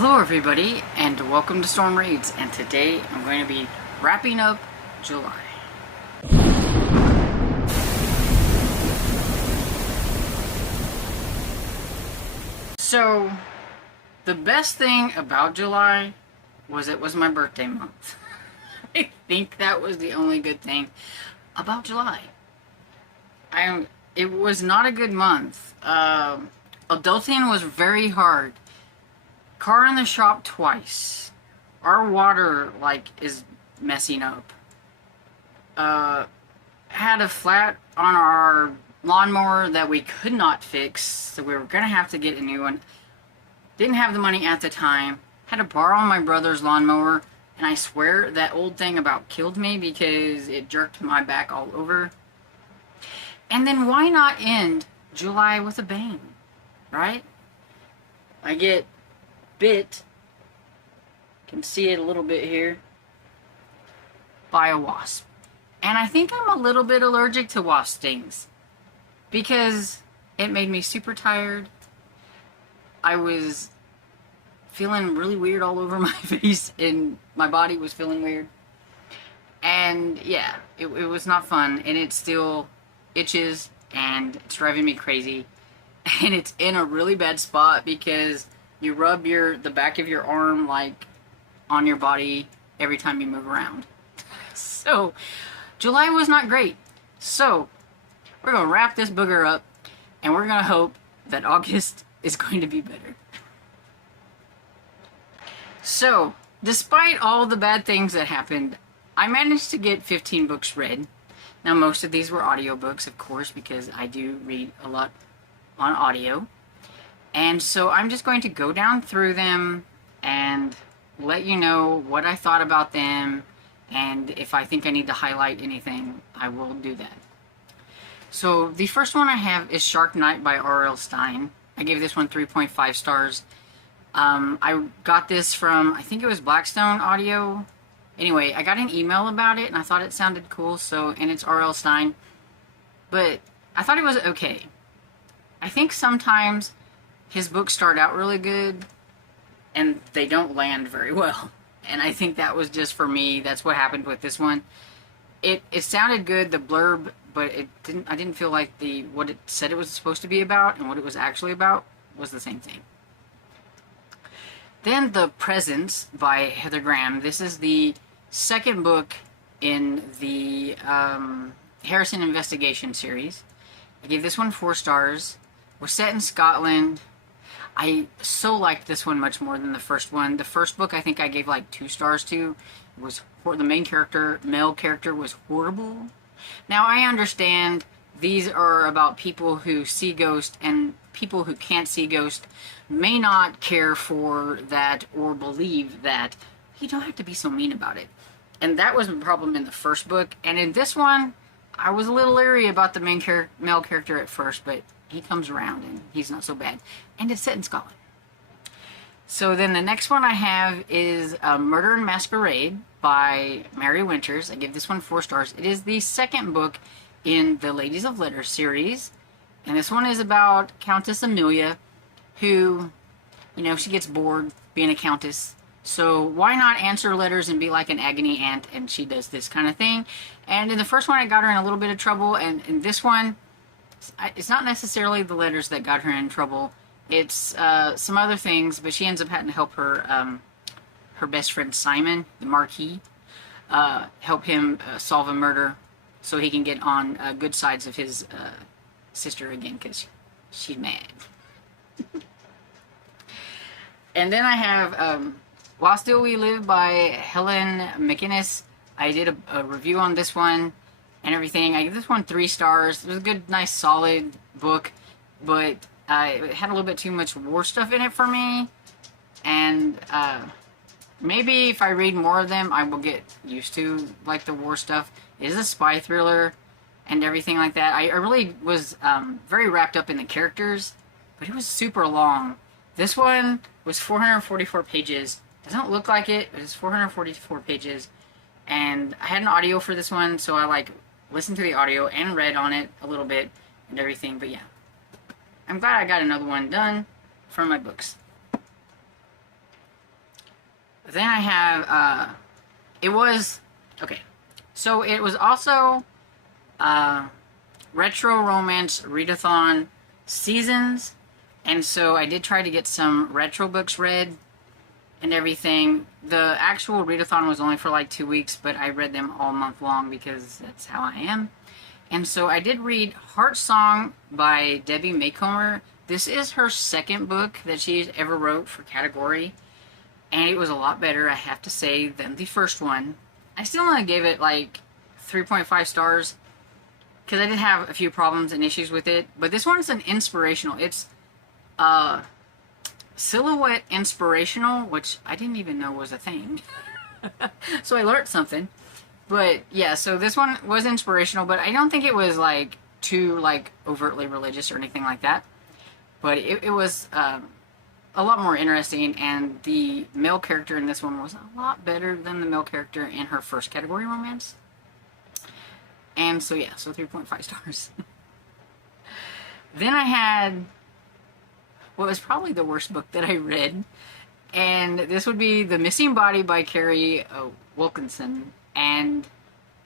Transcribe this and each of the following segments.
Hello everybody, and welcome to Storm Reads, and today I'm going to be wrapping up July. So, the best thing about July was it was my birthday month. I think that was the only good thing about July. It was not a good month. Adulting was very hard. Car in the shop twice. Our water, is messing up. Had a flat on our lawnmower that we could not fix, so we were gonna have to get a new one. Didn't have the money at the time. Had to borrow my brother's lawnmower, and I swear that old thing about killed me because it jerked my back all over. And then why not end July with a bang, right? I get bit, can see it a little bit here, by a wasp. And I think I'm a little bit allergic to wasp stings because it made me super tired. I was feeling really weird all over my face and my body was feeling weird. And yeah, it was not fun, and it still itches and it's driving me crazy. And it's in a really bad spot because you rub the back of your arm on your body every time you move around. So July was not great. So we're gonna wrap this booger up and we're gonna hope that August is going to be better. So despite all the bad things that happened, I managed to get 15 books read. Now most of these were audiobooks, of course, because I do read a lot on audio. And so I'm just going to go down through them and let you know what I thought about them, and if I think I need to highlight anything, I will do that. So the first one I have is Shark Night by R.L. Stine. I gave this one 3.5 stars. I got this from, I think it was Blackstone Audio. Anyway, I got an email about it and I thought it sounded cool, and it's R.L. Stine. But I thought it was okay. I think sometimes his books start out really good and they don't land very well. And I think that was just for me. That's what happened with this one. It sounded good, the blurb, but I didn't feel like what it said it was supposed to be about and what it was actually about was the same thing. Then The Presence by Heather Graham. This is the second book in the Harrison Investigation series. I gave this one 4 stars. Was set in Scotland. I so liked this one much more than the first one. The first book I think I gave 2 stars to. It was the main character, male character, was horrible. Now I understand these are about people who see ghosts, and people who can't see ghosts may not care for that or believe that. You don't have to be so mean about it. And that was a problem in the first book. And in this one, I was a little leery about the male character at first, but he comes around and he's not so bad. And it's set in Scotland. So then the next one I have is Murder and Masquerade by Mary Winters. I give this one 4 stars. It is the second book in the Ladies of Letters series. And this one is about Countess Amelia, who, she gets bored being a countess. So why not answer letters and be like an agony aunt? And she does this kind of thing. And in the first one, I got her in a little bit of trouble. And in this one, it's not necessarily the letters that got her in trouble. It's some other things, but she ends up having to help her best friend Simon, the Marquis, help him solve a murder so he can get on good sides of his sister again, because she's mad. And then I have While Still We Live by Helen McInnes. I did a review on this one and everything. I give this one 3 stars. It was a good, nice, solid book, but it had a little bit too much war stuff in it for me. And maybe if I read more of them, I will get used to the war stuff. It is a spy thriller and everything like that. I really was very wrapped up in the characters, but it was super long. This one was 444 pages. Doesn't look like it, but it's 444 pages. And I had an audio for this one, so I listened to the audio and read on it a little bit and everything. But yeah, I'm glad I got another one done from my books. Then I have, it was, okay, so it was also Retro Romance Readathon Seasons, and so I did try to get some retro books read and everything. The actual readathon was only for like 2 weeks, but I read them all month long because that's how I am. And so I did read Heart Song by Debbie Maycomer. This is her second book that she's ever wrote for category, and it was a lot better, I have to say, than the first one. I still only gave it like 3.5 stars because I did have a few problems and issues with it, but this one's an inspirational. It's silhouette inspirational, which I didn't even know was a thing. So I learned something. But yeah, so this one was inspirational, but I don't think it was like too like overtly religious or anything like that. But it was a lot more interesting, and the male character in this one was a lot better than the male character in her first category romance. And so yeah, so 3.5 stars. Then I had what was probably the worst book that I read, and this would be The Missing Body by Carrie Wilkinson. And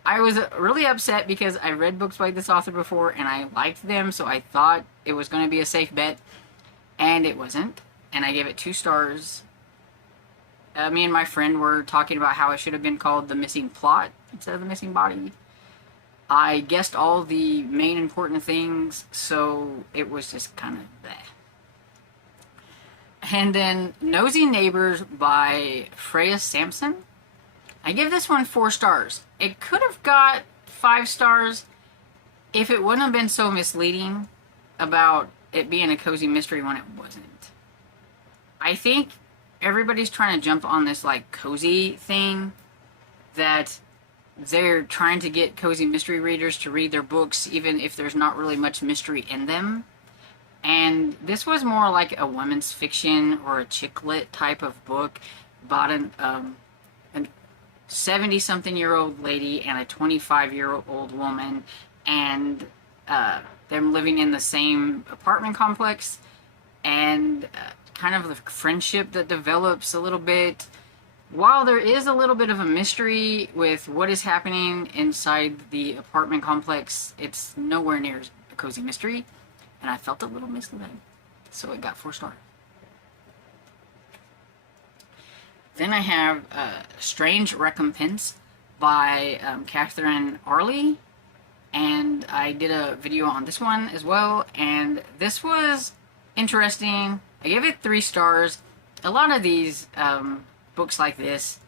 I was really upset because I read books by this author before and I liked them, so I thought it was going to be a safe bet, and it wasn't. And I gave it 2 stars. Me and my friend were talking about how it should have been called The Missing Plot instead of The Missing Body. I guessed all the main important things, so it was just kind of bleh. And then Nosy Neighbors by Freya Sampson. I give this one 4 stars. It could have got 5 stars if it wouldn't have been so misleading about it being a cozy mystery when it wasn't. I think everybody's trying to jump on this like cozy thing, that they're trying to get cozy mystery readers to read their books even if there's not really much mystery in them. And this was more like a women's fiction or a chick lit type of book about an 70-something-year-old lady and a 25-year-old woman, and them living in the same apartment complex, and kind of the friendship that develops a little bit. While there is a little bit of a mystery with what is happening inside the apartment complex, it's nowhere near a cozy mystery, and I felt a little misled, so it got 4 stars. Then I have Strange Recompense by Catherine Arley, and I did a video on this one as well, and this was interesting. I gave it 3 stars. A lot of these books like this,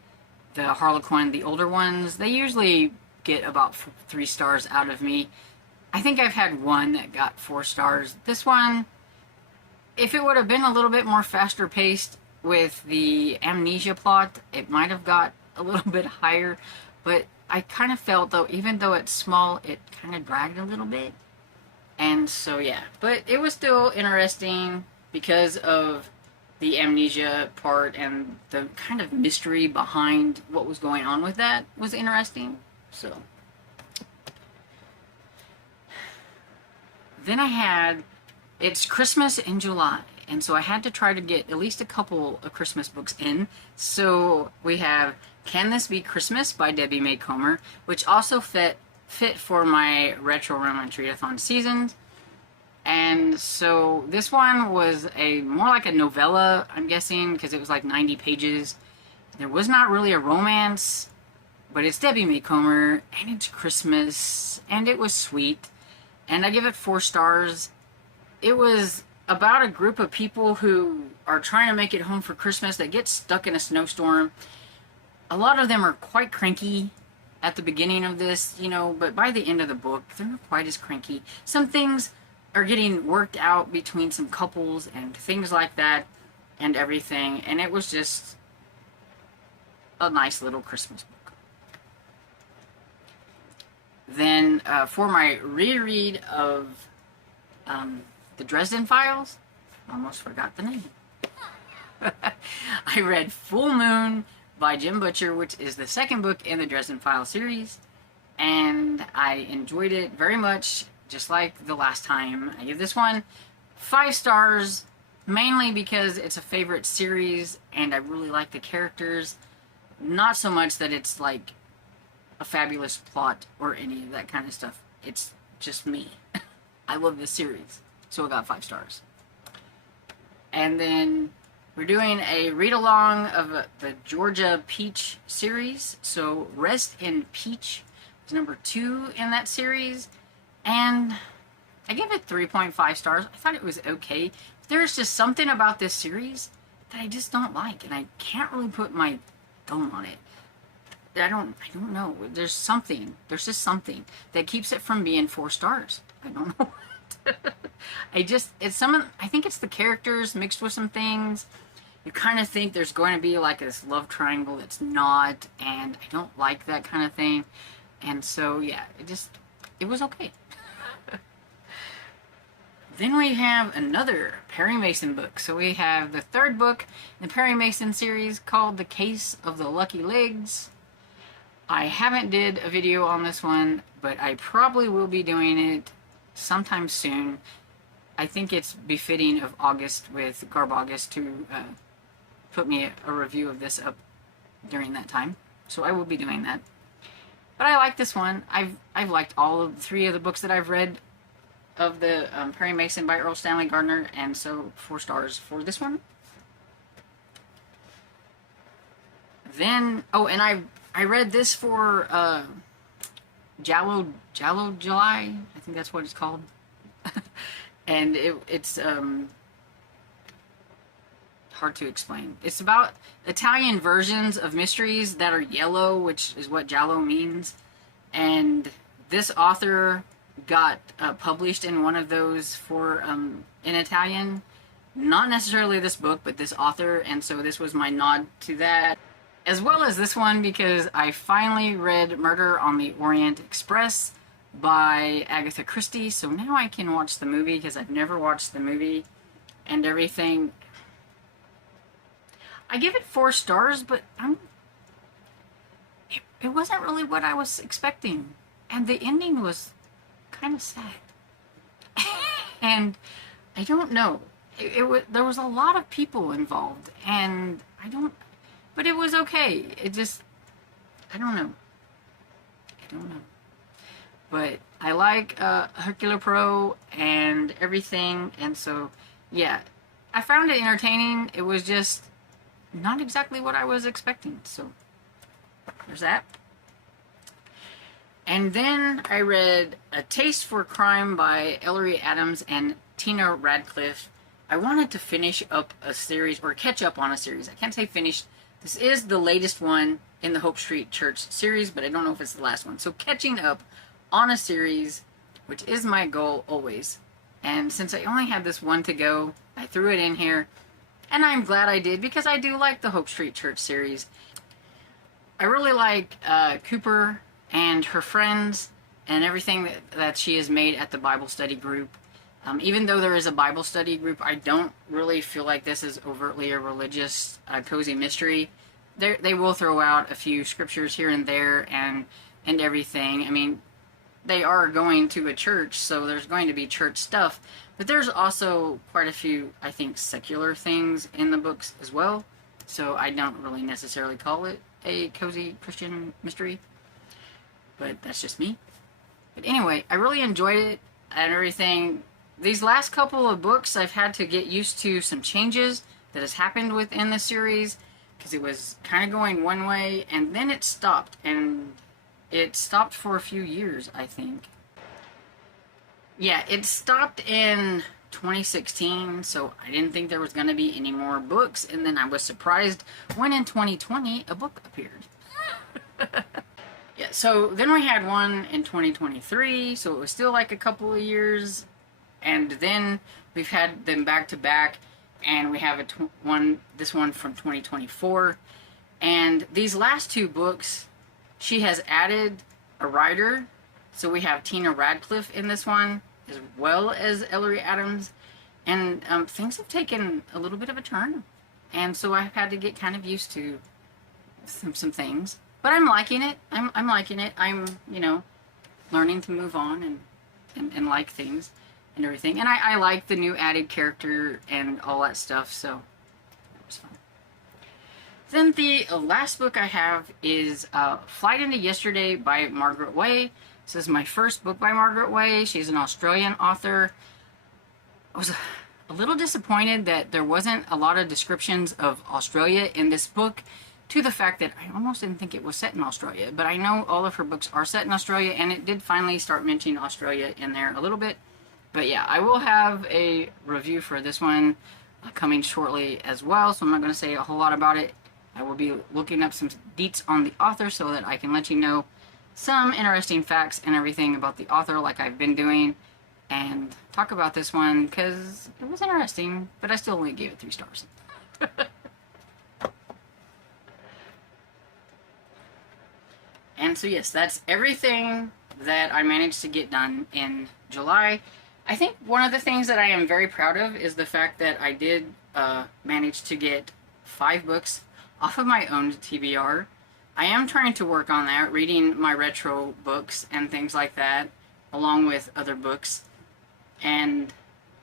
the Harlequin, the older ones, they usually get about 3 stars out of me. I think I've had one that got 4 stars. This one, if it would have been a little bit more faster paced with the amnesia plot, it might have got a little bit higher, but I kind of felt, though, even though it's small, it kind of dragged a little bit. And so yeah, but it was still interesting because of the amnesia part, and the kind of mystery behind what was going on with that was interesting. So then I had It's Christmas in July, and so I had to try to get at least a couple of Christmas books in. So we have Can This Be Christmas by Debbie Maycomer, which also fit for my Retro Romance Readathon seasons. And so this one was more like a novella, I'm guessing, because it was like 90 pages. There was not really a romance, but it's Debbie Maycomer, and it's Christmas, and it was sweet. And I give it 4 stars. It was about a group of people who are trying to make it home for Christmas. They get stuck in a snowstorm. A lot of them are quite cranky at the beginning of this, but by the end of the book, they're not quite as cranky. Some things are getting worked out between some couples and things like that and everything. And it was just a nice little Christmas book. Then for my reread of the Dresden Files, I almost forgot the name. I read Full Moon by Jim Butcher, which is the second book in the Dresden Files series, and I enjoyed it very much, just like the last time. I give this one 5 stars. mainly because it's a favorite series and I really like the characters. Not so much that it's like a fabulous plot or any of that kind of stuff. It's just me. I love this series, so I got 5 stars. And then we're doing a read-along of the Georgia Peach series. So Rest in Peach is number 2 in that series. And I give it 3.5 stars. I thought it was okay. There's just something about this series that I just don't like. And I can't really put my thumb on it. I don't know. There's just something that keeps it from being 4 stars. I don't know what. I think it's the characters mixed with some things. You kind of think there's going to be like this love triangle that's not, and I don't like that kind of thing. And so, yeah, it was okay. Then we have another Perry Mason book. So we have the 3rd book in the Perry Mason series called The Case of the Lucky Legs. I haven't did a video on this one, but I probably will be doing it sometime soon. I think it's befitting of August with Garb August to put me a review of this up during that time. So I will be doing that. But I like this one. I've liked all of the 3 of the books that I've read of the Perry Mason by Earl Stanley Gardner, and so 4 stars for this one. Then, oh, and I read this for Jallow July, I think that's what it's called. And it's hard to explain. It's about Italian versions of mysteries that are yellow, which is what Giallo means. And this author got published in one of those for in Italian. Not necessarily this book, but this author, and so this was my nod to that. As well as this one, because I finally read Murder on the Orient Express by Agatha Christie, so now I can watch the movie, because I've never watched the movie and everything. I give it 4 stars, but it wasn't really what I was expecting, and the ending was kind of sad. And I don't know. There was a lot of people involved, and but it was okay. I don't know. But I like Hercule Poirot and everything, and so, yeah. I found it entertaining. It was just not exactly what I was expecting, so there's that. And then I read A Taste for Crime by Ellery Adams and Tina Radcliffe. I wanted to finish up a series, or catch up on a series. I can't say finished. This is the latest one in the Hope Street Church series, but I don't know if it's the last one. So catching up on a series, which is my goal always. And since I only had this one to go, I threw it in here. And I'm glad I did, because I do like the Hope Street Church series. I really like Cooper and her friends and everything that she has made at the Bible study group. Even though there is a Bible study group, I don't really feel like this is overtly a religious cozy mystery. They will throw out a few scriptures here and there and everything. I mean, they are going to a church, so there's going to be church stuff. But there's also quite a few, I think, secular things in the books as well. So I don't really necessarily call it a cozy Christian mystery. But that's just me. But anyway, I really enjoyed it and everything. These last couple of books, I've had to get used to some changes that has happened within the series, because it was kind of going one way, and then it stopped. And it stopped for a few years, I think. Yeah, it stopped in 2016, so I didn't think there was going to be any more books, and then I was surprised when in 2020 a book appeared. Yeah, so then we had one in 2023, so it was still like a couple of years, and then we've had them back to back, and we have this one from 2024, and these last 2 books, she has added a writer. So we have Tina Radcliffe in this one, as well as Ellery Adams. And things have taken a little bit of a turn. And so I've had to get kind of used to some things. But I'm liking it. I'm liking it. I'm, learning to move on and like things. and everything. And I like the new added character and all that stuff, so that was fun. Then the last book I have is Flight into Yesterday by Margaret Way. This is my first book by Margaret Way. She's an Australian author. I was a little disappointed that there wasn't a lot of descriptions of Australia in this book, to the fact that I almost didn't think it was set in Australia, but I know all of her books are set in Australia, and it did finally start mentioning Australia in there a little bit. But yeah, I will have a review for this one coming shortly as well, so I'm not going to say a whole lot about it. I will be looking up some deets on the author so that I can let you know some interesting facts and everything about the author, like I've been doing, and talk about this one because it was interesting, but I still only gave it 3 stars. And so yes, that's everything that I managed to get done in July. I think one of the things that I am very proud of is the fact that I did manage to get 5 books off of my own TBR. I am trying to work on that, reading my retro books and things like that, along with other books. And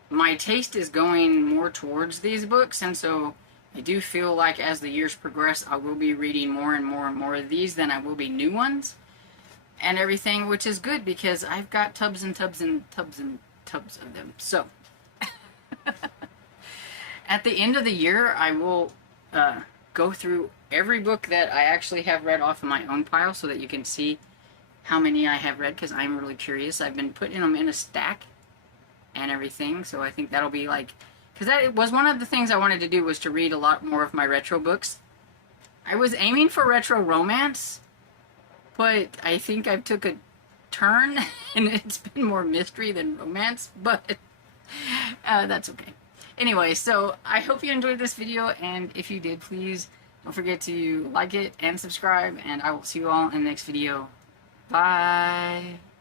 my taste is going more towards these books, and so I do feel like as the years progress, I will be reading more and more and more of these than I will be new ones and everything, which is good because I've got tubs and tubs and tubs and tubs of them. So at the end of the year, I will go through every book that I actually have read off of my own pile so that you can see how many I have read, because I'm really curious. I've been putting them in a stack and everything, so I think that'll be like, because that was one of the things I wanted to do, was to read a lot more of my retro books. I was aiming for retro romance, but I think I took a turn and it's been more mystery than romance, but that's okay. Anyway, so I hope you enjoyed this video, and if you did, please don't forget to like it and subscribe, and I will see you all in the next video. Bye!